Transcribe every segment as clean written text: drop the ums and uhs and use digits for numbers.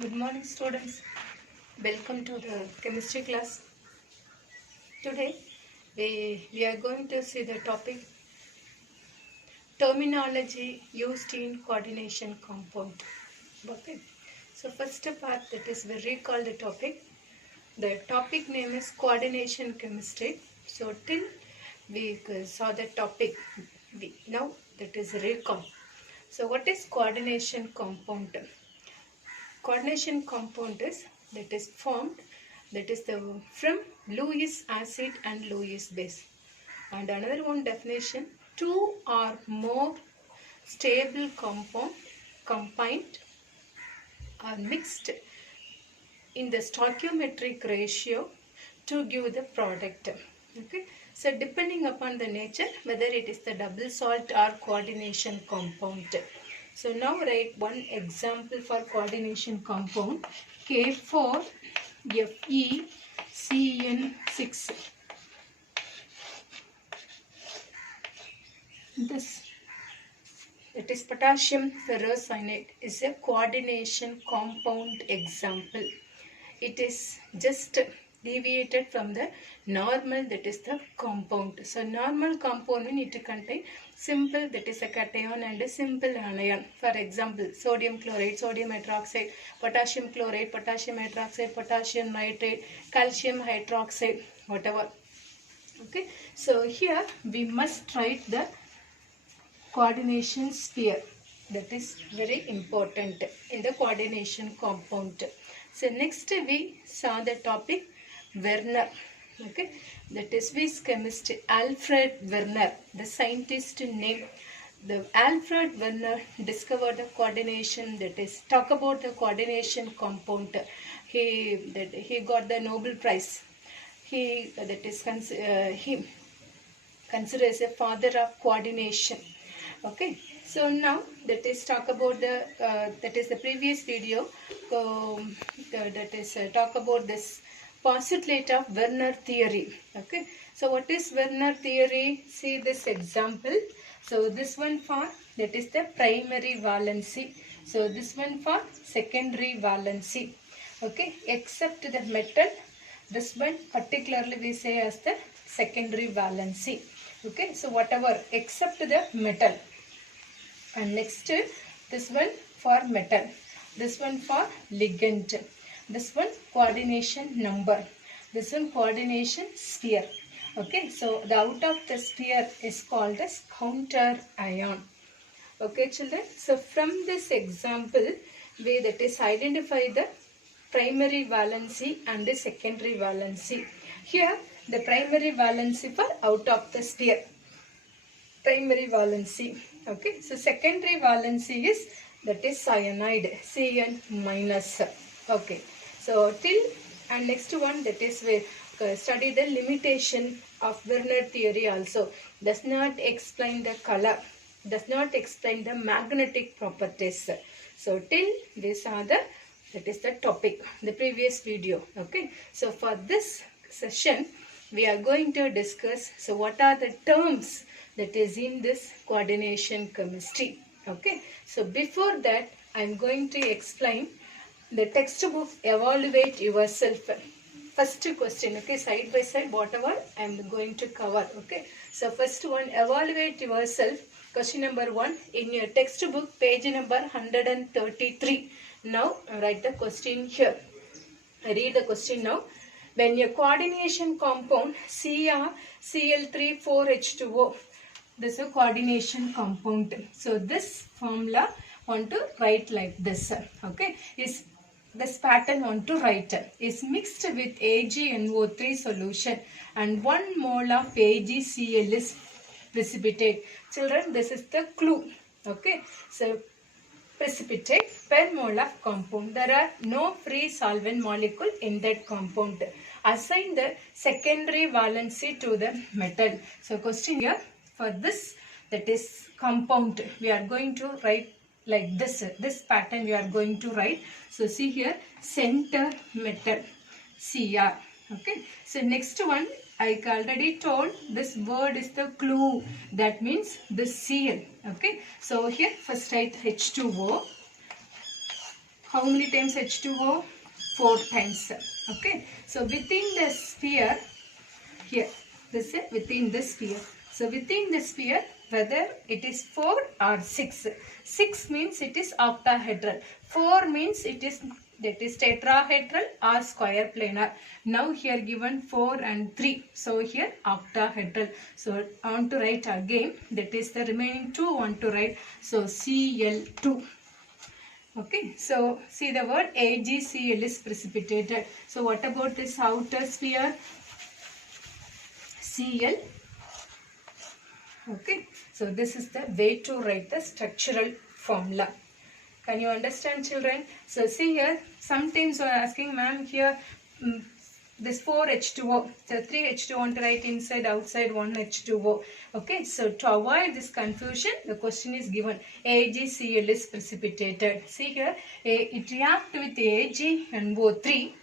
Good morning, students. Welcome to the chemistry class. Today, we are going to see the topic terminology used in coordination compound. Okay. So, first part that is we recall the topic. The topic name is coordination chemistry. So, till we saw the topic, now that is recall. So, what is coordination compound? Coordination compound is that is formed that is the from Lewis acid and Lewis base. And another one definition, two or more stable compound combined are mixed in the stoichiometric ratio to give the product. Okay. So depending upon the nature, whether it is the double salt or coordination compound. So now write one example for coordination compound, K4FeCN6. This, it is potassium ferrocyanide, is a coordination compound example. It is just deviated from the normal, that is the compound. So normal compound means it contains simple, that is a cation, and a simple anion. For example, sodium chloride, sodium hydroxide, potassium chloride, potassium hydroxide, potassium nitrate, calcium hydroxide, whatever. Okay. So here we must write the coordination sphere. That is very important in the coordination compound. So next we saw the topic Werner. Okay, that is Swiss chemist Alfred Werner, the scientist name. The Alfred Werner discovered the coordination, that is talk about the coordination compound. He got the Nobel Prize. He considered as a father of coordination. Okay, so now that is talk about the that is the previous video. Talk about this postulate of Werner theory. Okay, so what is Werner theory? See this example. So this one for that is the primary valency. So this one for secondary valency. Okay, except the metal, this one particularly we say as the secondary valency. Okay, so whatever except the metal. And next this one for metal, this one for ligand, this one coordination number, this one coordination sphere. Okay, so the out of the sphere is called as counter ion. Okay children, so from this example we that is identify the primary valency and the secondary valency. Here the primary valency for out of the sphere, primary valency. Okay, so secondary valency is that is cyanide, Cn minus. Okay, so till and next one that is we study the limitation of Werner theory also. Does not explain the color, does not explain the magnetic properties. So till we saw the that is the topic, the previous video. Okay, so for this session we are going to discuss so what are the terms that is in this coordination chemistry. Okay, so before that I am going to explain the textbook Evaluate Yourself. First question, okay, side by side whatever I am going to cover. Okay, so first one, Evaluate Yourself. Question number 1 in your textbook, page number 133. Now write the question here. Read the question now. When a coordination compound CrCl3,4H2O, this is a coordination compound. So this formula want to write like this. Okay, is this pattern want to write is mixed with AgNO3 solution and 1 mole of AgCl is precipitate. Children, this is the clue. Okay, so precipitate per mole of compound. There are no free solvent molecule in that compound. Assign the secondary valency to the metal. So question here for this, that is compound, we are going to write like this. This pattern we are going to write. So see here, center metal Cr. Okay, so next one I already told this word is the clue, that means the Cl. Okay, so here first write H2O how many times H2O? 4 times. Okay. So within the sphere, here, this is within the sphere. So within the sphere, whether it is 4 or 6. 6 means it is octahedral. 4 means it is tetrahedral or square planar. Now here given 4 and 3. So here octahedral. So I want to write again. That is the remaining 2 I want to write. So Cl2. Okay, so see the word AgCl is precipitated. So what about this outer sphere? Cl. Okay, so this is the way to write the structural formula. Can you understand, children? So see here, sometimes you are asking, ma'am, here this 4 H2O, so 3 H2O want to write inside, outside 1 H2O. Okay, so to avoid this confusion, the question is given. AgCl is precipitated. See here, it reacts with AgNO3.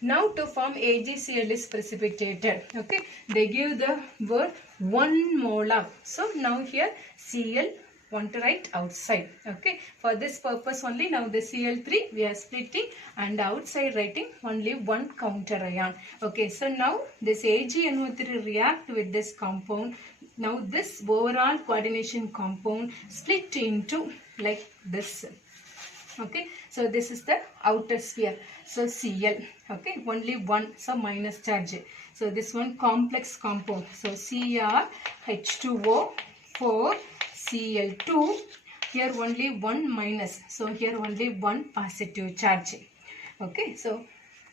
Now to form AgCl is precipitated. Okay, they give the word 1 mole of. So now here Cl want to write outside. Okay, for this purpose only now the Cl3 we are splitting and outside writing only 1 counter ion. Okay, so now this AgNO3 react with this compound. Now this overall coordination compound split into like this. Okay, so this is the outer sphere. So Cl, okay, only 1, so minus charge. So this one complex compound. So CrH2O 4 Cl2. Here only 1 minus. So here only 1 positive charge. Okay, so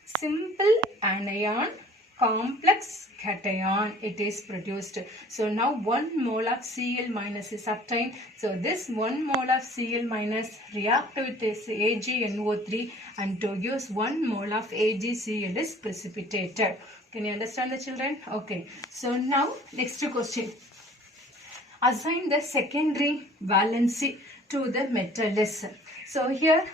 simple anion, complex cation, it is produced. So now 1 mole of Cl minus is obtained. So this 1 mole of Cl minus react with this AgNO3 and to use 1 mole of AgCl is precipitated. Can you understand the children? Okay. So now next question. Assign the secondary valency to the metals. So here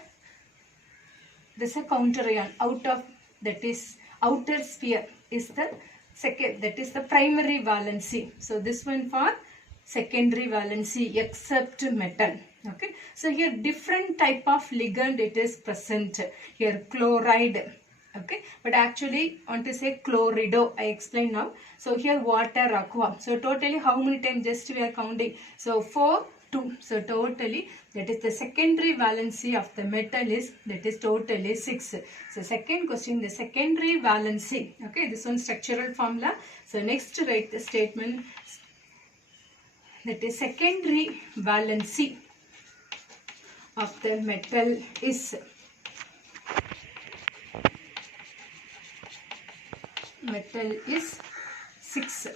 this is a counter ion out of that is outer sphere is the second, that is the primary valency. So this one for secondary valency except metal. Okay, so here different type of ligand it is present. Here chloride. Okay, but actually I want to say chlorido. I explain now. So here water, aqua. So totally how many times just we are counting? So 4, 2. So totally that is the secondary valency of the metal is that is totally 6. So second question, the secondary valency. Okay, this one structural formula. So next write the statement that is secondary valency of the metal is metal is 6.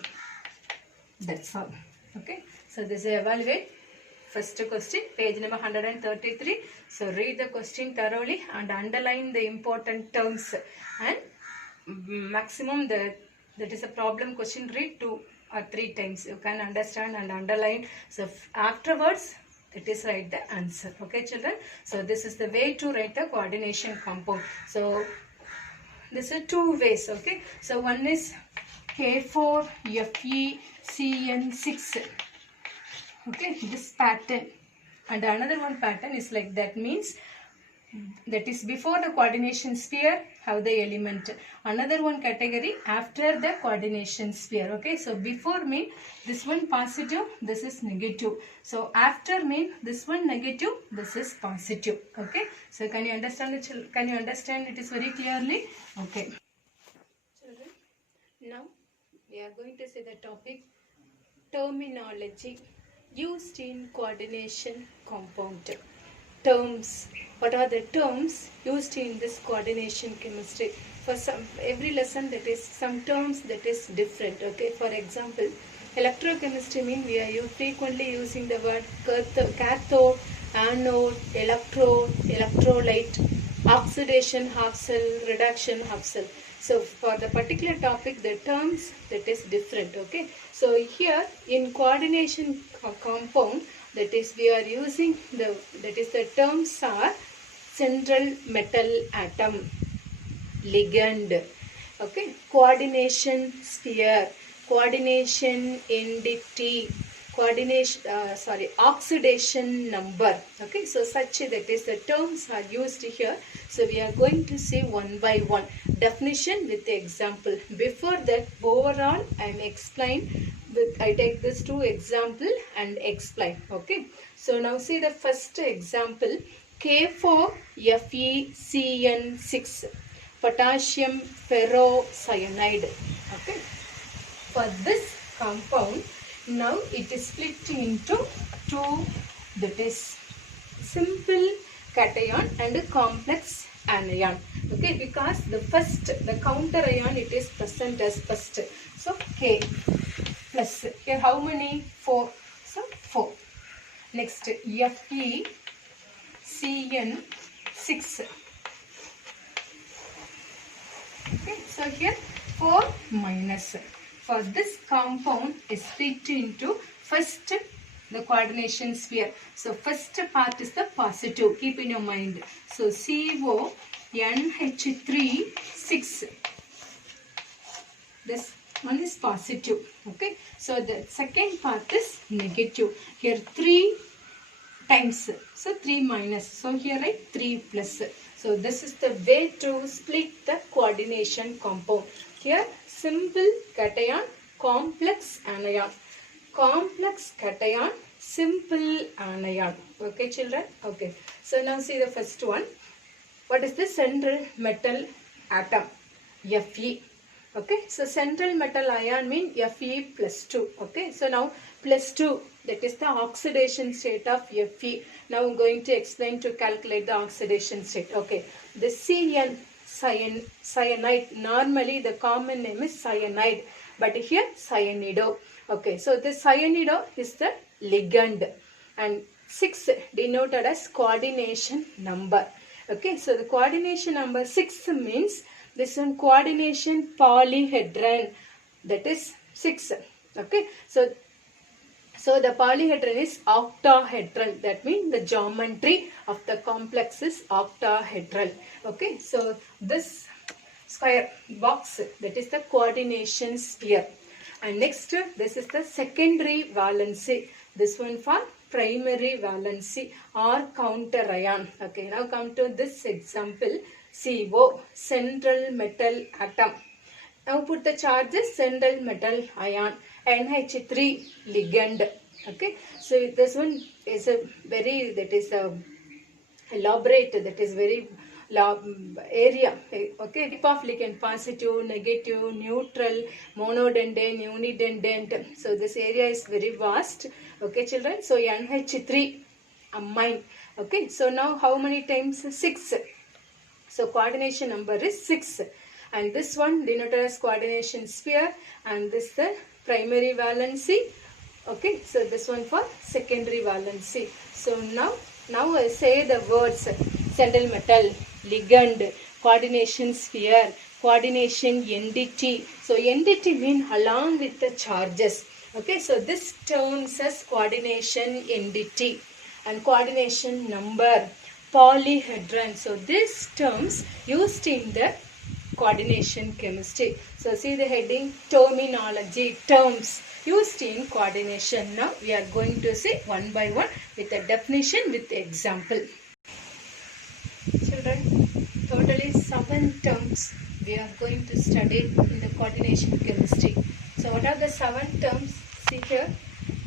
That's all. Okay, so this is evaluate. First question, page number 133. So read the question thoroughly and underline the important terms, and maximum that is a problem question, read 2 or 3 times. You can understand and underline. So afterwards it is write the answer. Okay, children. So this is the way to write the coordination compound. So this is 2 ways. Okay, so one is K4FeCN6. Okay, this pattern, and another one pattern is like that, means that is before the coordination sphere have the element. Another one category after the coordination sphere. Okay, so before mean this one positive, this is negative. So after mean this one negative, this is positive. Okay, so can you understand it? Can you understand it is very clearly? Okay, children, now we are going to see the topic terminology used in coordination compound. Terms. What are the terms used in this coordination chemistry? For every lesson that is some terms that is different. Okay, for example, electrochemistry mean we are frequently using the word cathode, anode, electrode, electrolyte, oxidation, half cell, reduction, half cell. So for the particular topic, the terms that is different. Okay, so here in coordination compound, that is we are using the terms are central metal atom, ligand, okay, coordination sphere, coordination entity, oxidation number. Okay, so such that is the terms are used here. So we are going to see one by one definition with the example. Before that, overall I am explain with, I take this two example and explain. Okay, so now see the first example, K4FeCN6 potassium ferrocyanide. Okay, for this compound, now it is split into two, that is simple cation and a complex anion. Okay, because the first, the counter ion, it is present as first. So K plus, here how many? 4. So 4. Next, FeCN6. Okay, so here 4 minus. For this compound is split into first the coordination sphere. So first part is the positive. Keep in your mind. So CONH3 6. This one is positive. Okay. So the second part is negative. Here 3 times. So 3 minus. So here write 3 plus. So this is the way to split the coordination compound. Here simple cation, complex anion. Complex cation, simple anion. Okay, children? Okay. So now see the first one. What is the central metal atom? Fe. Okay. So central metal ion means Fe plus 2. Okay. So now plus 2. That is the oxidation state of Fe. Now I'm going to explain to calculate the oxidation state. Okay. The cyanide. Normally the common name is cyanide. But here cyanido. Okay. So the cyanido is the ligand. And 6 denoted as coordination number. Okay. So the coordination number 6 means this one coordination polyhedron. That is 6. Okay. So the polyhedron is octahedral. That means the geometry of the complex is octahedral. Okay. So this square box, that is the coordination sphere. And next, this is the secondary valency. This one for primary valency or counter ion. Okay. Now come to this example. CO, central metal atom. Now put the charges, central metal ion. NH3 ligand. Okay, so this one is a very, that is a elaborate, that is very area. Okay, type of ligand, positive, negative, neutral, monodendent, unidendent. So this area is very vast. Okay, children. So NH3 amine. Okay, so now how many times? 6. So coordination number is 6. And this one denoted as coordination sphere, and this the primary valency. Okay, so this one for secondary valency. So now I say the words central metal, ligand, coordination sphere, coordination entity. So entity means along with the charges. Okay, so this terms as coordination entity and coordination number, polyhedron. So these terms used in the coordination chemistry. So see the heading, terminology, terms used in coordination. Now we are going to see one by one with a definition with example. Children, totally 7 terms we are going to study in the coordination chemistry. So what are the 7 terms? See here,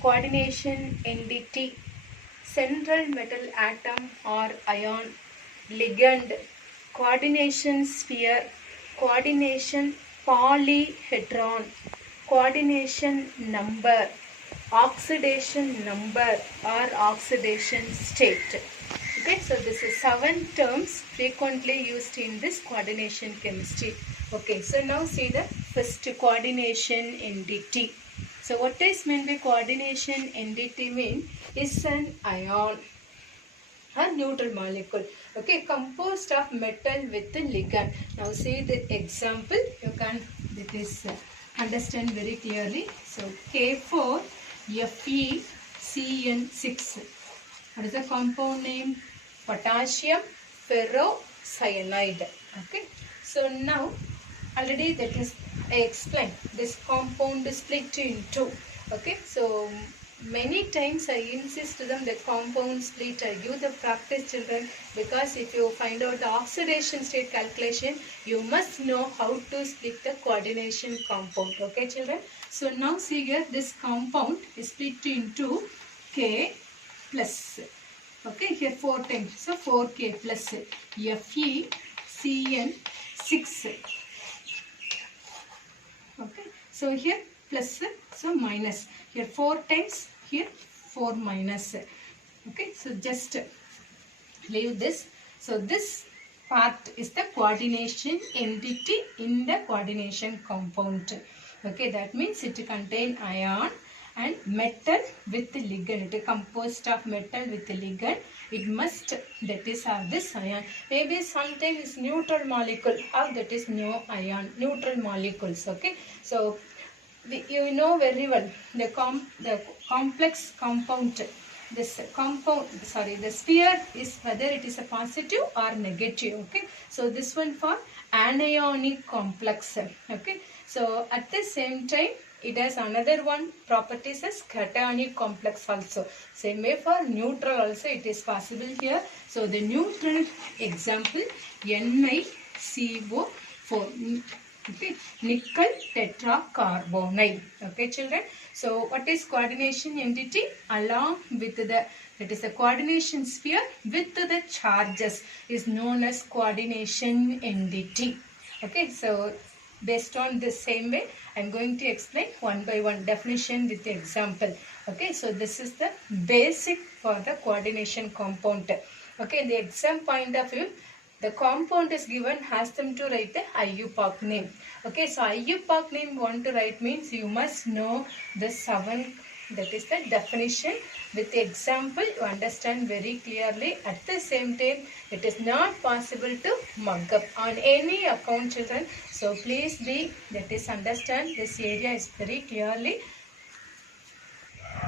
coordination entity, central metal atom or ion, ligand, coordination sphere, coordination polyhedron, coordination number, oxidation number or oxidation state. Okay, so this is 7 terms frequently used in this coordination chemistry. Okay, so now see the first coordination entity. So what is meant by coordination entity mean? Is an ion, a neutral molecule. Okay, composed of metal with the ligand. Now see the example. You can understand very clearly. So K4FeCN6. What is the compound name? Potassium ferrocyanide. Okay. So now already that is I explained. This compound is split into. Okay. So many times I insist to them the compound split. I give the practice, children, because if you find out the oxidation state calculation, you must know how to split the coordination compound. Okay, children. So now see here, this compound is split into K plus. Okay, here 4 times. So 4K plus FeCN 6. Okay, so here plus, so minus. Here 4 times, here 4 minus. Okay, so just leave this. So this part is the coordination entity in the coordination compound. Okay, that means it contains ion and metal with ligand. It is composed of metal with ligand. It must, that is, have this ion. Maybe sometimes it's neutral molecule, or that is no ion, neutral molecules. Okay, so you know very well the complex compound. This compound, sorry, the sphere is whether it is a positive or negative. Okay, so this one for anionic complex. Okay, so at the same time, it has another one properties as cationic complex also. Same way for neutral also it is possible here. So the neutral example NiCO4. Okay, nickel tetracarbonyl. Okay, children. So what is coordination entity? Along with the, that is the coordination sphere with the charges is known as coordination entity. Okay, so based on the same way, I am going to explain one by one definition with the example. Okay, so this is the basic for the coordination compound. Okay, in the exam point of view, the compound is given, has them to write the IUPAC name. Okay, so IUPAC name want to write means you must know the 7, that is the definition. With the example, you understand very clearly. At the same time, it is not possible to mug up on any account, children. So please be, that is, understand this area is very clearly.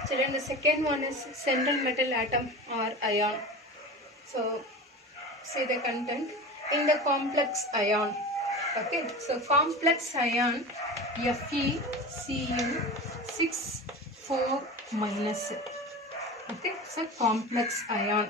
Children, the second one is central metal atom or ion. So see the content in the complex ion. Okay, so complex ion FeCN 6 4 minus. Okay, so complex ion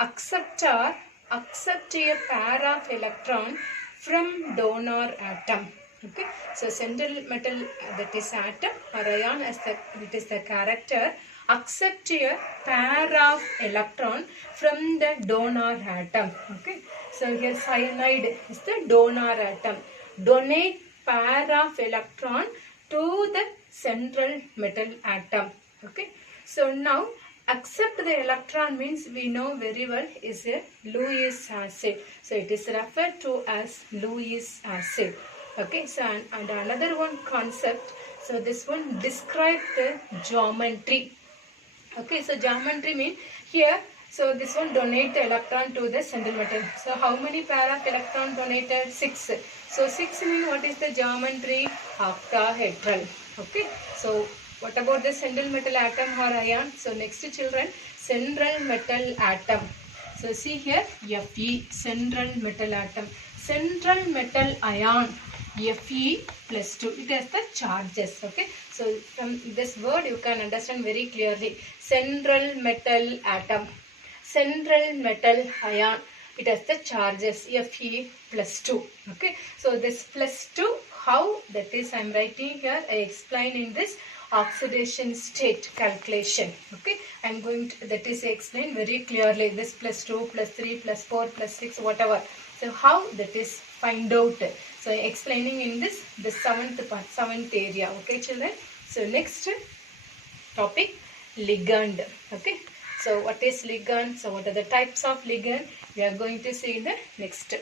accept a pair of electron from donor atom. Okay, so central metal, that is atom or ion, as the, it is the character, accept a pair of electron from the donor atom. Okay, so here cyanide is the donor atom. Donate pair of electron to the central metal atom. Okay, so now accept the electron means we know very well is a Lewis acid. So it is referred to as Lewis acid. Okay, so and another one concept. So this one describe the geometry. Okay, so geometry means here, so this one donate the electron to the central metal. So how many pair of electron donated? 6. So 6 means what is the geometry? Octahedral. Okay, so what about the central metal atom or ion? So next, children, central metal atom. So see here, Fe, central metal atom. Central metal ion, Fe plus 2. It has the charges. Okay, so from this word you can understand very clearly. Central metal atom, central metal ion, it has the charges Fe plus 2. Okay, so this plus 2, how, that is I am writing here, I explain in this oxidation state calculation. Okay, I am going to, that is explain very clearly, this plus 2 plus 3 plus 4 plus 6 whatever. So how that is find out. So explaining in this the seventh area. Okay, children. So next topic, ligand. Okay, so what is ligand? So what are the types of ligand? We are going to see in the next